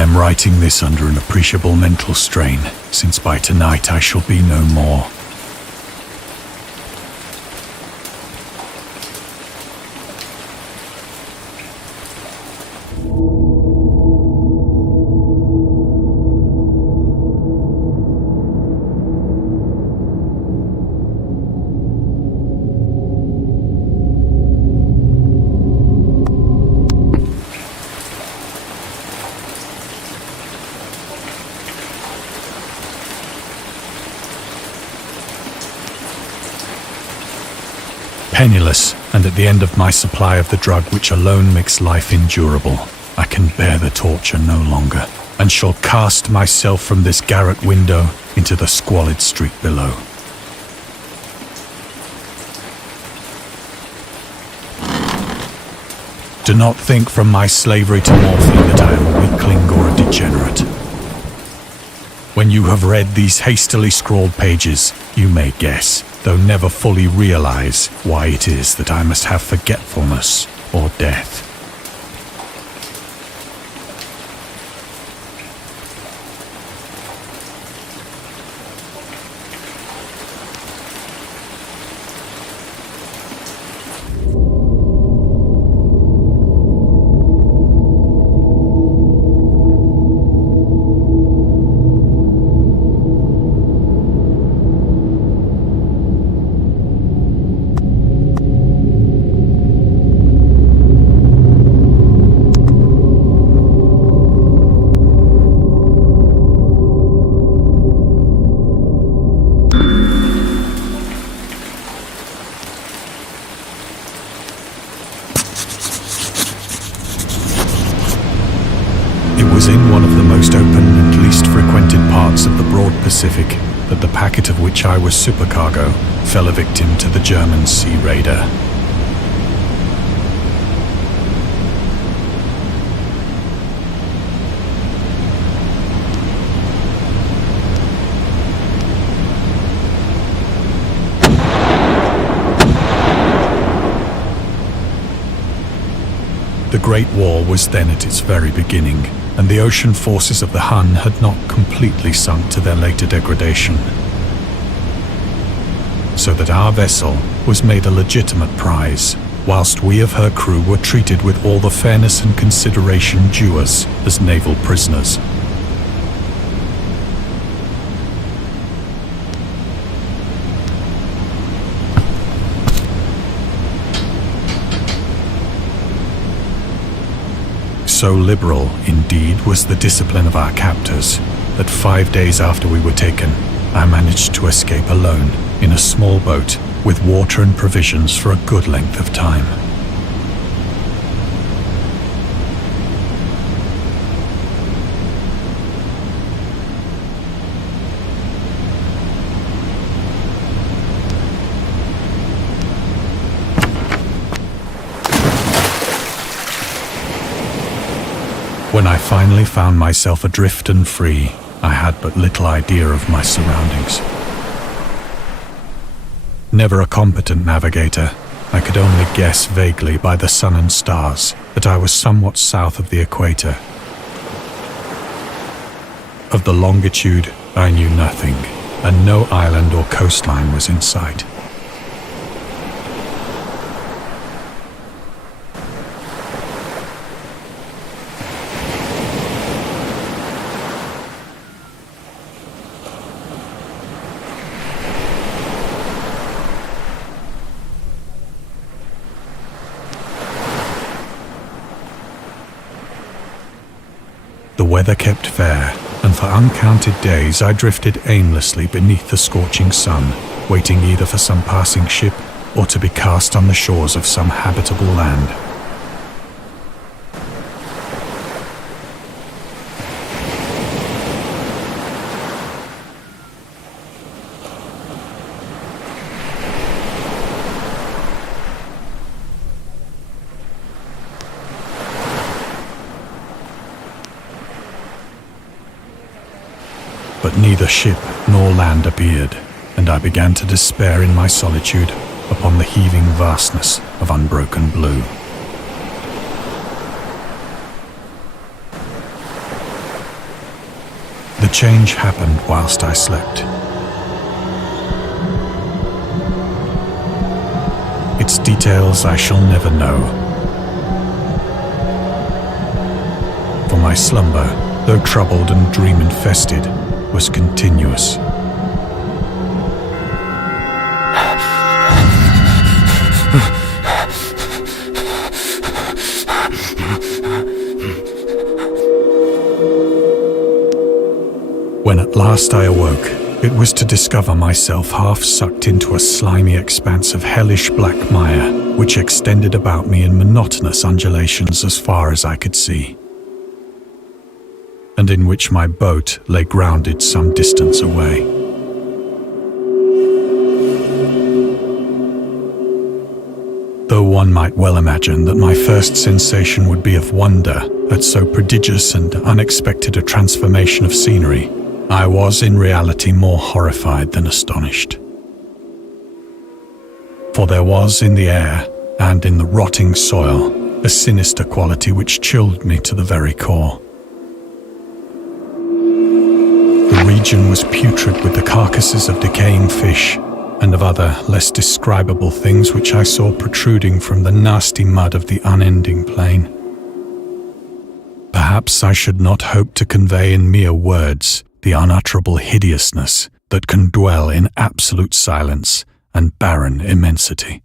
I am writing this under an appreciable mental strain, since by tonight I shall be no more. Penniless, and at the end of my supply of the drug which alone makes life endurable, I can bear the torture no longer, and shall cast myself from this garret window into the squalid street below. Do not think from my slavery to morphine that I am a weakling or a degenerate. When you have read these hastily scrawled pages, you may guess, though never fully realize, why it is that I must have forgetfulness or death. It was in one of the most open and least frequented parts of the broad Pacific that the packet of which I was supercargo fell a victim to the German sea raider. The Great War was then at its very beginning, and the ocean forces of the Hun had not completely sunk to their later degradation. So that our vessel was made a legitimate prize, whilst we of her crew were treated with all the fairness and consideration due us as naval prisoners. So liberal, indeed, was the discipline of our captors, that 5 days after we were taken, I managed to escape alone in a small boat with water and provisions for a good length of time. When I finally found myself adrift and free, I had but little idea of my surroundings. Never a competent navigator, I could only guess vaguely by the sun and stars that I was somewhat south of the equator. Of the longitude, I knew nothing, and no island or coastline was in sight. The weather kept fair, and for uncounted days I drifted aimlessly beneath the scorching sun, waiting either for some passing ship or to be cast on the shores of some habitable land. But neither ship nor land appeared, and I began to despair in my solitude upon the heaving vastness of unbroken blue. change happened whilst I slept. Its details I shall never know. For my slumber, though troubled and dream-infested, was continuous. When at last I awoke, it was to discover myself half sucked into a slimy expanse of hellish black mire, which extended about me in monotonous undulations as far as I could see, and in which my boat lay grounded some distance away. Though one might well imagine that my first sensation would be of wonder at so prodigious and unexpected a transformation of scenery, I was in reality more horrified than astonished. For there was in the air and in the rotting soil a sinister quality which chilled me to the very core. The region was putrid with the carcasses of decaying fish and of other less describable things which I saw protruding from the nasty mud of the unending plain. Perhaps I should not hope to convey in mere words the unutterable hideousness that can dwell in absolute silence and barren immensity.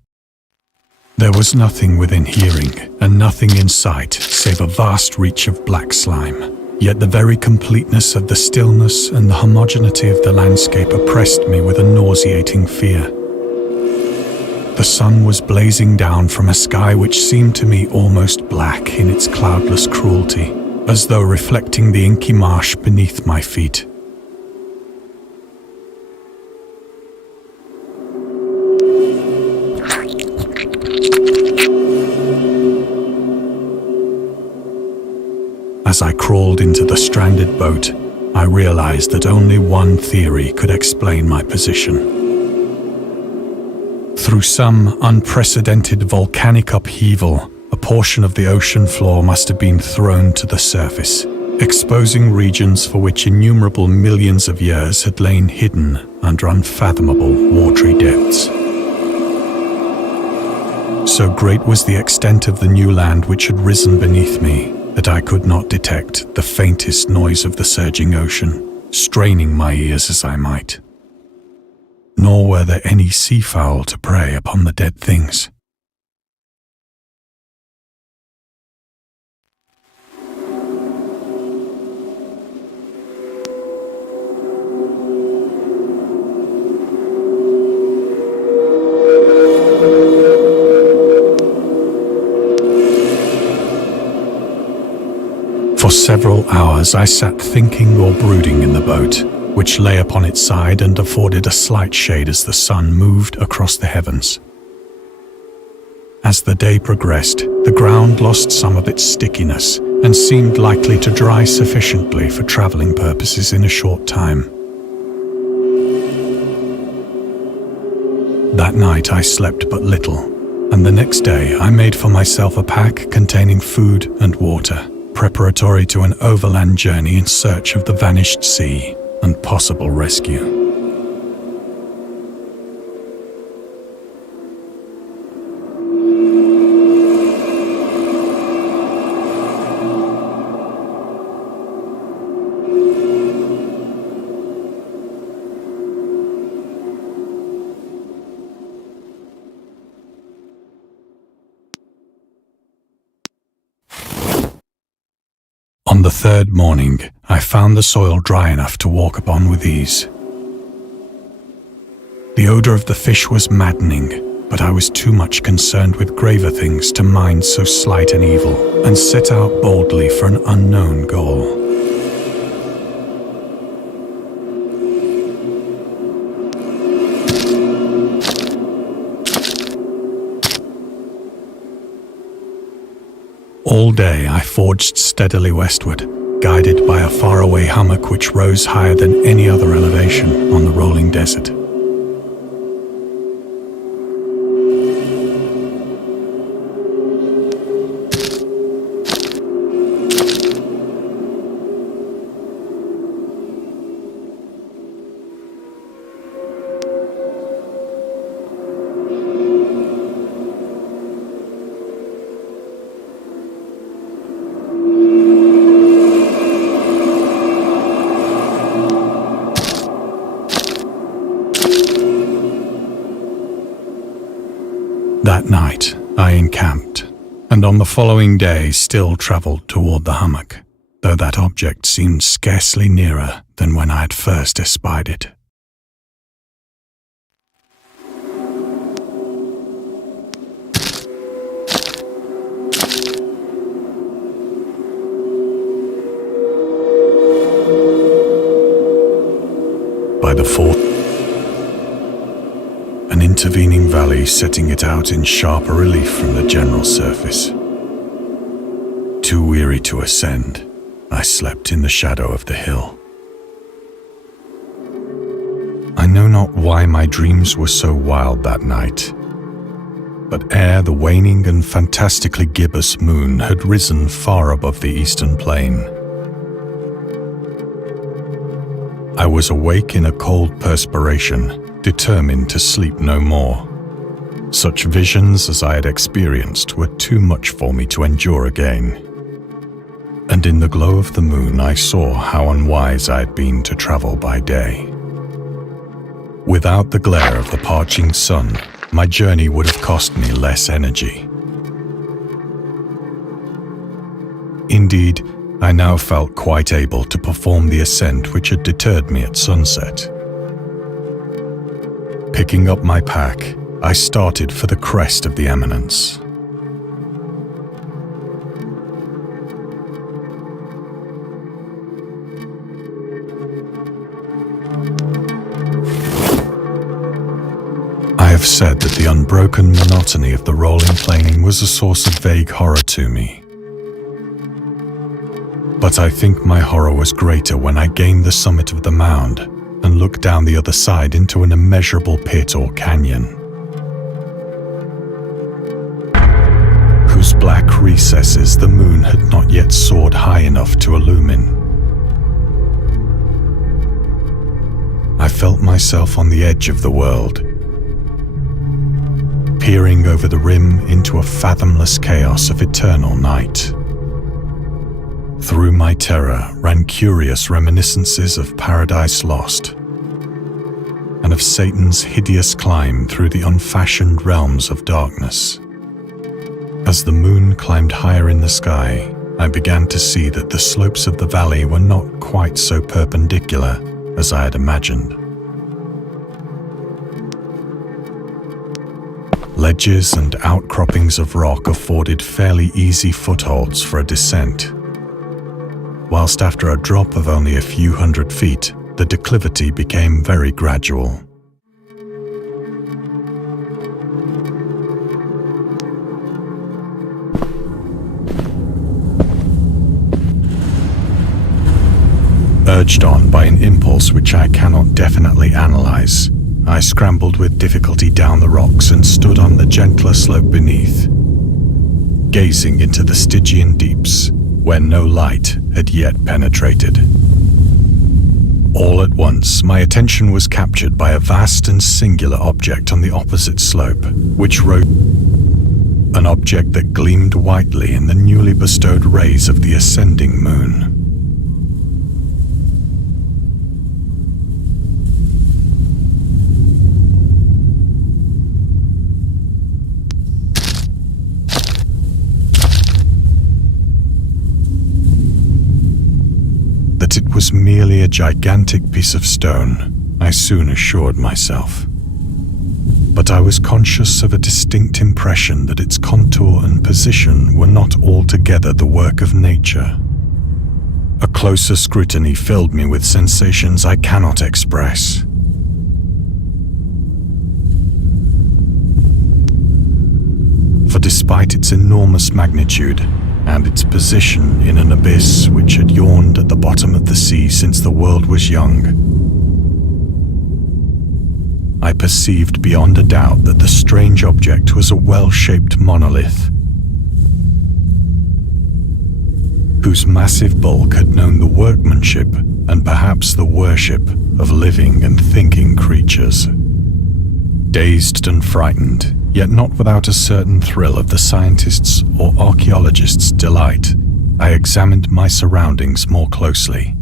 There was nothing within hearing and nothing in sight save a vast reach of black slime, yet the very completeness of the stillness and the homogeneity of the landscape oppressed me with a nauseating fear. The sun was blazing down from a sky which seemed to me almost black in its cloudless cruelty, as though reflecting the inky marsh beneath my feet. As I crawled into the stranded boat, I realized that only one theory could explain my position. Through some unprecedented volcanic upheaval, a portion of the ocean floor must have been thrown to the surface, exposing regions for which innumerable millions of years had lain hidden under unfathomable watery depths. So great was the extent of the new land which had risen beneath me that I could not detect the faintest noise of the surging ocean, straining my ears as I might. Nor were there any seafowl to prey upon the dead things. For several hours I sat thinking or brooding in the boat, which lay upon its side and afforded a slight shade as the sun moved across the heavens. As the day progressed, the ground lost some of its stickiness and seemed likely to dry sufficiently for traveling purposes in a short time. That night I slept but little, and the next day I made for myself a pack containing food and water, preparatory to an overland journey in search of the vanished sea and possible rescue. On the third morning, I found the soil dry enough to walk upon with ease. The odor of the fish was maddening, but I was too much concerned with graver things to mind so slight an evil, and set out boldly for an unknown goal. All day I forged steadily westward, guided by a faraway hummock which rose higher than any other elevation on the rolling desert. encamped, and on the following day still travelled toward the hummock, though that object seemed scarcely nearer than when I had first espied it. By the fourth, an intervening valley setting it out in sharper relief from the general surface. Too weary to ascend, I slept in the shadow of the hill. I know not why my dreams were so wild that night, but ere the waning and fantastically gibbous moon had risen far above the eastern plain, I was awake in a cold perspiration, determined to sleep no more. Such visions as I had experienced were too much for me to endure again. And in the glow of the moon I saw how unwise I had been to travel by day. Without the glare of the parching sun, my journey would have cost me less energy. Indeed, I now felt quite able to perform the ascent which had deterred me at sunset. Picking up my pack, I started for the crest of the eminence. I have said that the unbroken monotony of the rolling plain was a source of vague horror to me. But I think my horror was greater when I gained the summit of the mound and looked down the other side into an immeasurable pit or canyon, whose black recesses the moon had not yet soared high enough to illumine. I felt myself on the edge of the world, peering over the rim into a fathomless chaos of eternal night. Through my terror ran curious reminiscences of Paradise Lost, and of Satan's hideous climb through the unfashioned realms of darkness. As the moon climbed higher in the sky, I began to see that the slopes of the valley were not quite so perpendicular as I had imagined. Ledges and outcroppings of rock afforded fairly easy footholds for a descent, whilst after a drop of only a few hundred feet, the declivity became very gradual. Urged on by an impulse which I cannot definitely analyze, I scrambled with difficulty down the rocks and stood on the gentler slope beneath, gazing into the Stygian deeps, where no light had yet penetrated. All at once, my attention was captured by a vast and singular object on the opposite slope, which rose, an object that gleamed whitely in the newly bestowed rays of the ascending moon. That it was merely a gigantic piece of stone, I soon assured myself. But I was conscious of a distinct impression that its contour and position were not altogether the work of nature. A closer scrutiny filled me with sensations I cannot express. For despite its enormous magnitude, and its position in an abyss which had yawned at the bottom of the sea since the world was young, I perceived beyond a doubt that the strange object was a well-shaped monolith, whose massive bulk had known the workmanship and perhaps the worship of living and thinking creatures. Dazed and frightened, yet not without a certain thrill of the scientist's or archaeologist's delight, I examined my surroundings more closely.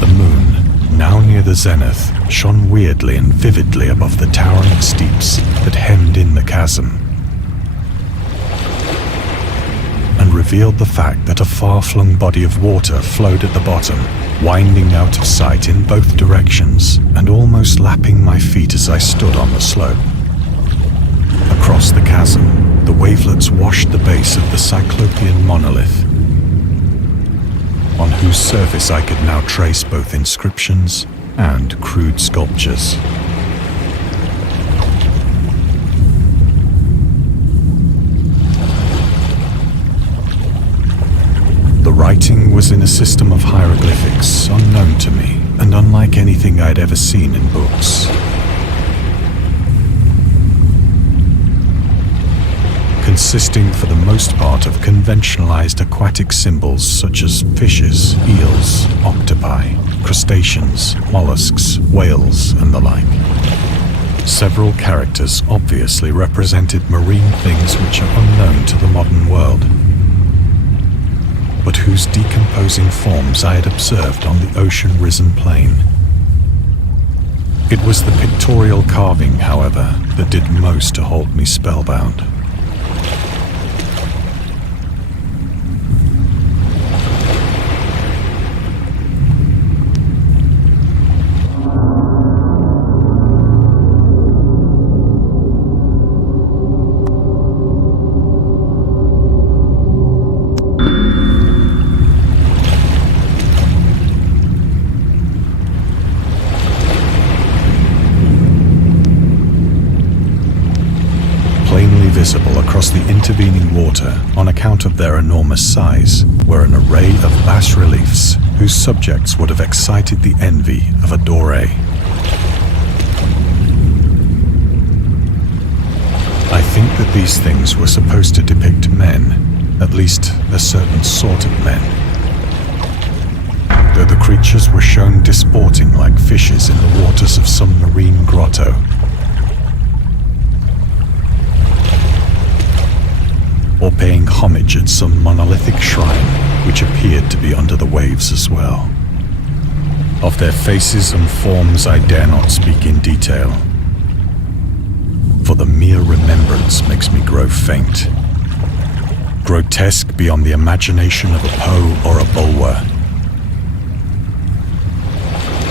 The moon, now near the zenith, shone weirdly and vividly above the towering steeps that hemmed in the chasm, and revealed the fact that a far-flung body of water flowed at the bottom, winding out of sight in both directions and almost lapping my feet as I stood on the slope. Across the chasm, the wavelets washed the base of the Cyclopean monolith, on whose surface I could now trace both inscriptions and crude sculptures. The writing was in a system of hieroglyphics unknown to me and unlike anything I'd ever seen in books. Consisting for the most part of conventionalized aquatic symbols such as fishes, eels, octopi, crustaceans, mollusks, whales, and the like. Several characters obviously represented marine things which are unknown to the modern world, but whose decomposing forms I had observed on the ocean-risen plain. It was the pictorial carving, however, that did most to hold me spellbound. Visible across the intervening water on account of their enormous size were an array of bas-reliefs whose subjects would have excited the envy of a doré. I think that these things were supposed to depict men, at least a certain sort of men, though the creatures were shown disporting like fishes in the waters of some marine grotto. Or paying homage at some monolithic shrine which appeared to be under the waves as well. Of their faces and forms I dare not speak in detail, for the mere remembrance makes me grow faint. Grotesque beyond the imagination of a Poe or a Bulwer.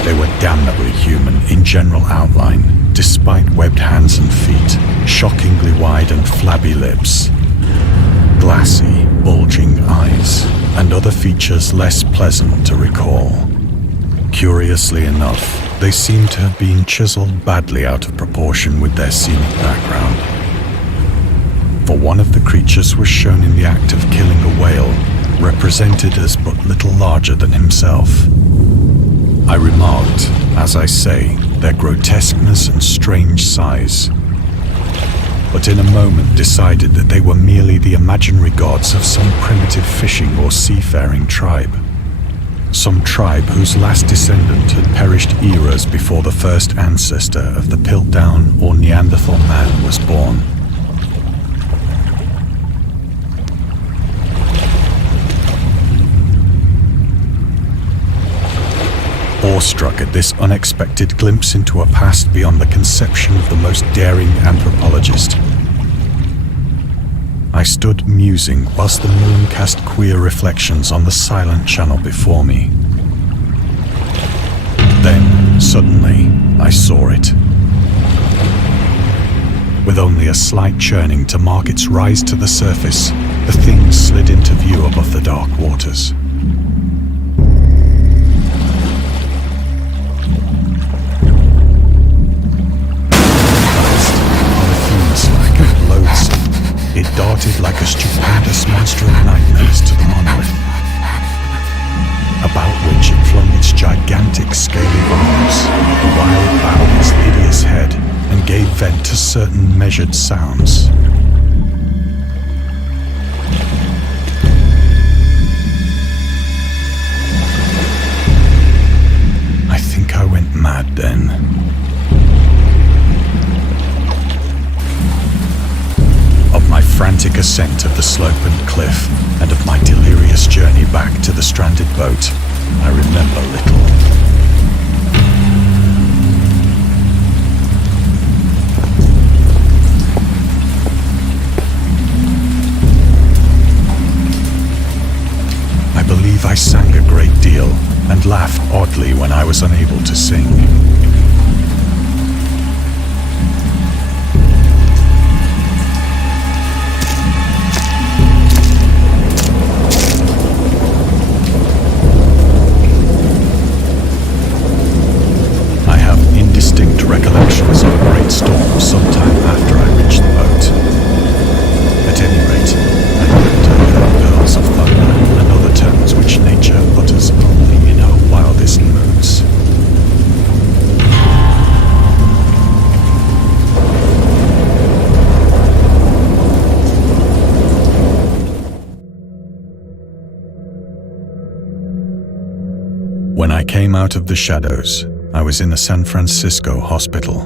They were damnably human in general outline, despite webbed hands and feet, shockingly wide and flabby lips, glassy, bulging eyes, and other features less pleasant to recall. Curiously enough, they seem to have been chiseled badly out of proportion with their scenic background. For one of the creatures was shown in the act of killing a whale, represented as but little larger than himself. I remarked, as I say, their grotesqueness and strange size, but in a moment decided that they were merely the imaginary gods of some primitive fishing or seafaring tribe. Some tribe whose last descendant had perished eras before the first ancestor of the Piltdown or Neanderthal man was born. Awestruck at this unexpected glimpse into a past beyond the conception of the most daring anthropologist, I stood musing whilst the moon cast queer reflections on the silent channel before me. Then, suddenly, I saw it. With only a slight churning to mark its rise to the surface, the thing slid into view above the dark waters. It darted like a stupendous monster of nightmares to the monolith, about which it flung its gigantic scaly arms, while it bowed its hideous head and gave vent to certain measured sounds. I think I went mad then. Of my frantic ascent of the slope and cliff, and of my delirious journey back to the stranded boat, I remember little. when I was unable to sing. I have indistinct recollections of a great storm sometime after I reached the boat. At any rate, I hoped I heard pearls of thunder and other tones which nature utters only in her wildest moods. When I came out of the shadows, I was in a San Francisco hospital.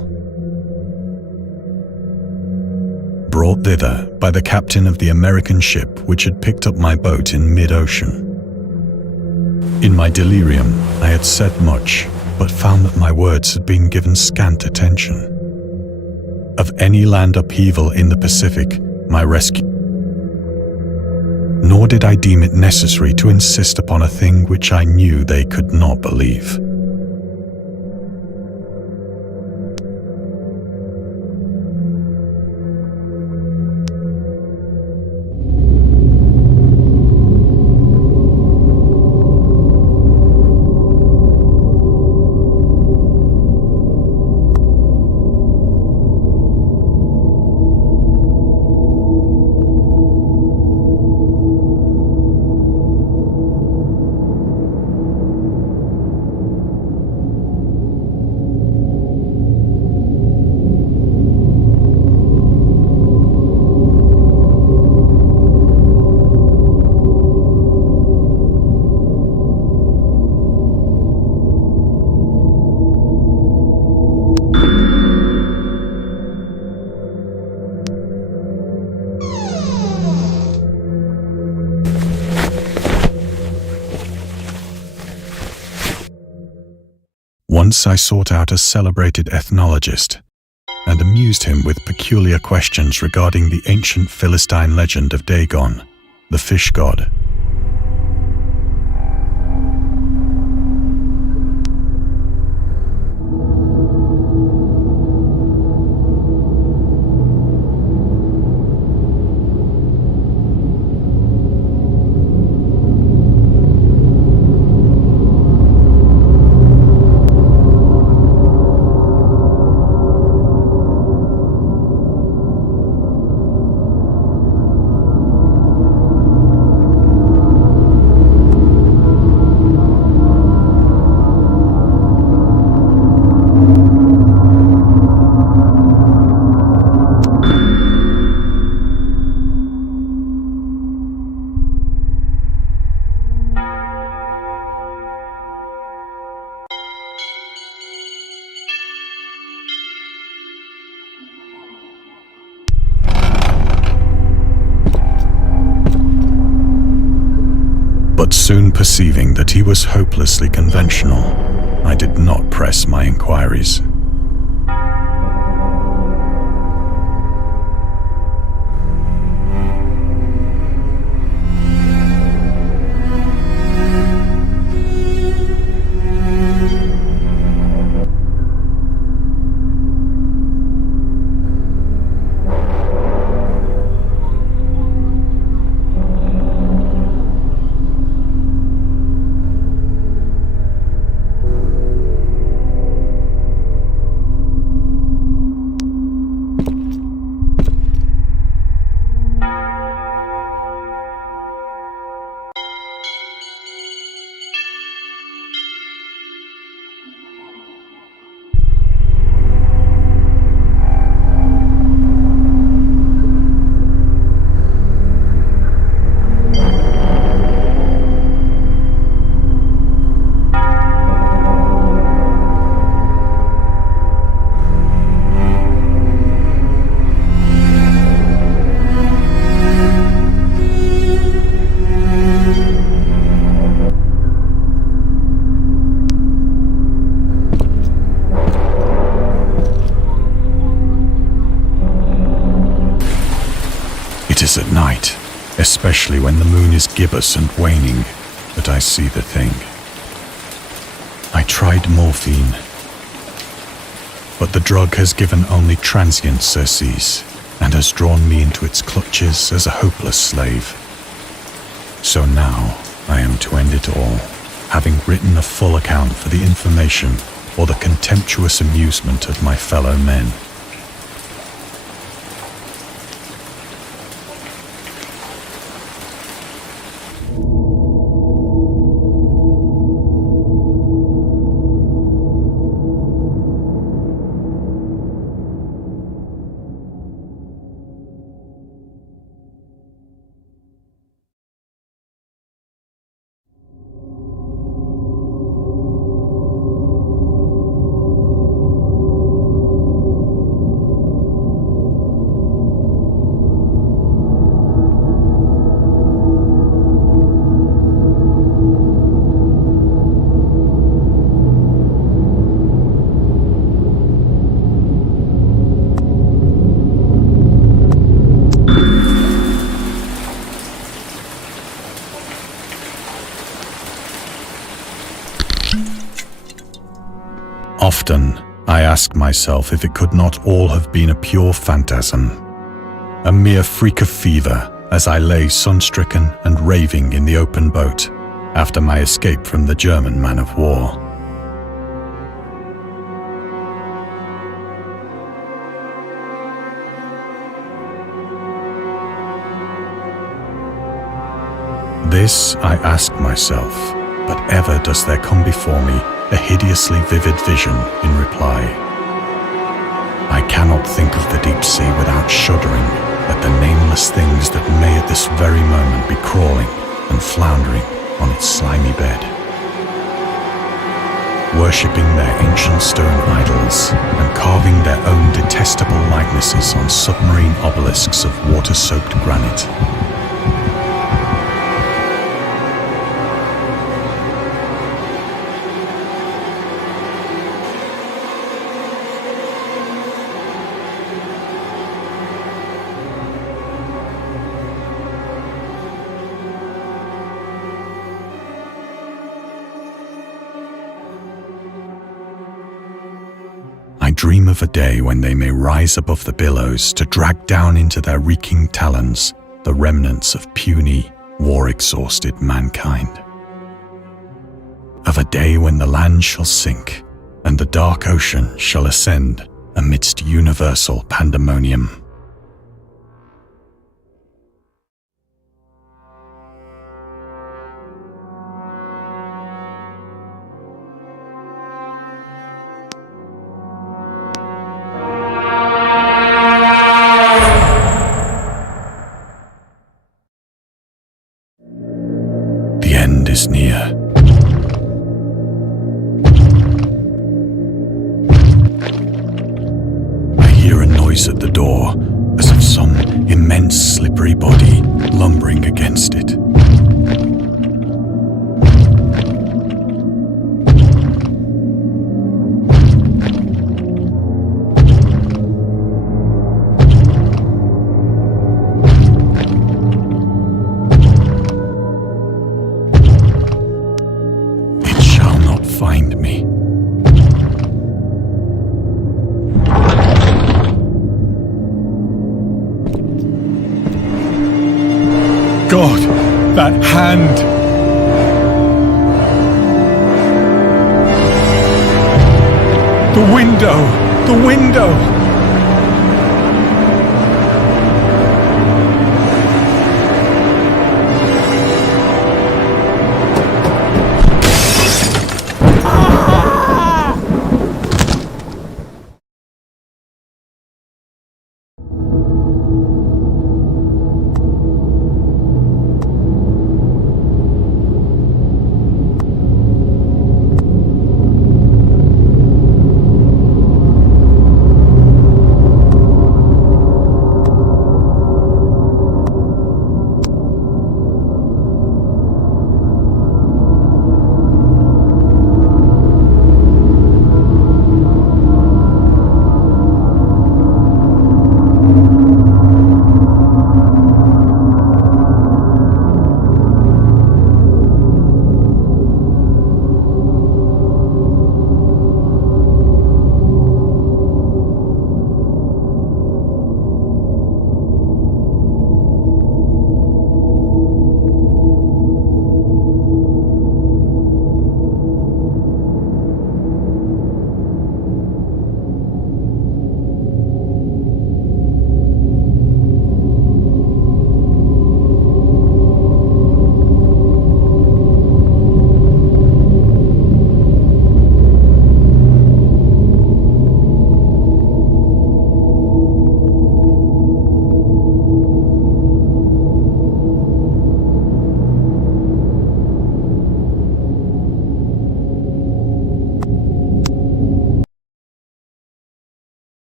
Brought thither by the captain of the American ship which had picked up my boat in mid-ocean. In my delirium, I had said much, but found that my words had been given scant attention. Of any land upheaval in the Pacific, my rescue. Nor did I deem it necessary to insist upon a thing which I knew they could not believe. Once I sought out a celebrated ethnologist and amused him with peculiar questions regarding the ancient Philistine legend of Dagon, the fish god. But soon perceiving that he was hopelessly conventional, I did not press my inquiries. It is at night, especially when the moon is gibbous and waning, that I see the thing. I I tried morphine, but the drug has given only transient surcease and has drawn me into its clutches as a hopeless slave. So now I am to end it all, having written a full account for the information or the contemptuous amusement of my fellow men. Often, I ask myself if it could not all have been a pure phantasm, a mere freak of fever as I lay sun-stricken and raving in the open boat after my escape from the German man-of-war. This I ask myself, but ever does there come before me a hideously vivid vision in reply. I cannot think of the deep sea without shuddering at the nameless things that may at this very moment be crawling and floundering on its slimy bed, worshipping their ancient stone idols and carving their own detestable likenesses on submarine obelisks of water-soaked granite. I dream of a day when they may rise above the billows to drag down into their reeking talons the remnants of puny, war-exhausted mankind. Of a day when the land shall sink and the dark ocean shall ascend amidst universal pandemonium. The end is near. I hear a noise at the door, as of some immense slippery body lumbering against it. Find me. God, that hand! The window! The window!